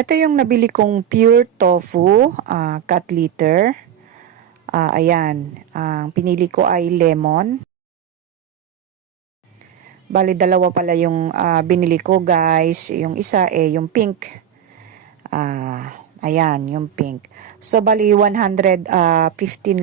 Ito yung nabili kong pure tofu, cut liter. Ayan, ang pinili ko ay lemon. Bali, dalawa pala yung binili ko guys. Yung isa yung pink. Ayan, yung pink. So, bali 115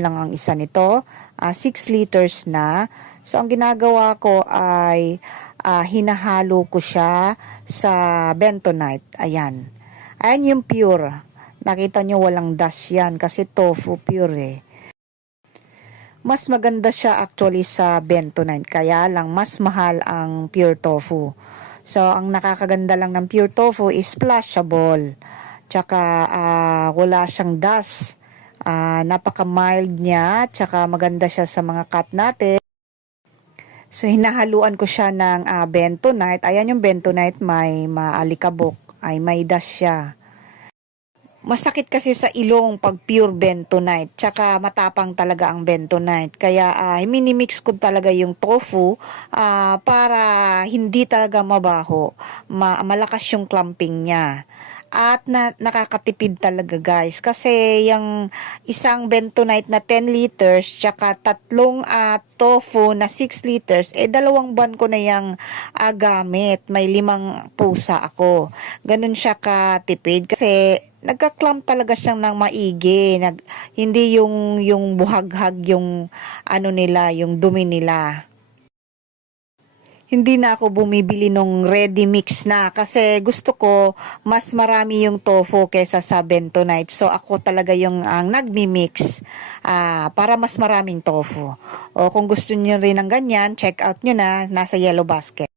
lang ang isa nito. 6 liters na. So, ang ginagawa ko ay hinahalo ko siya sa bentonite. Ayan. Ayan yung pure. Nakita nyo walang dust yan kasi tofu pure eh. Mas maganda siya actually sa bentonite. Kaya lang mas mahal ang pure tofu. So, ang nakakaganda lang ng pure tofu is splashable. Tsaka wala siyang dust. Napaka-mild niya. Tsaka maganda siya sa mga cut natin. So, hinahaluan ko siya ng bentonite. Ayan yung bentonite, may maalikabok. Ay, may dust siya. Masakit kasi sa ilong pag pure bentonite. Tsaka matapang talaga ang bentonite. Kaya minimix ko talaga yung tofu para hindi talaga mabaho. Malakas yung clumping niya. At nakakatipid talaga guys. Kasi yung isang bentonite na 10 liters tsaka tatlong tofu na 6 liters, dalawang buwan ko na yung gamit. May 5 pusa ako. Ganun siya katipid. Kasi nagka-clump talaga siyang ng maigi. Hindi yung buhaghag yung nila, yung dumi nila. Hindi na ako bumibili nung ready mix na kasi gusto ko mas marami yung tofu kesa sa bentonite. So ako talaga yung ang nagmi-mix para mas maraming tofu. O kung gusto niyo rin ng ganyan, check out nyo na, nasa Yellow Basket.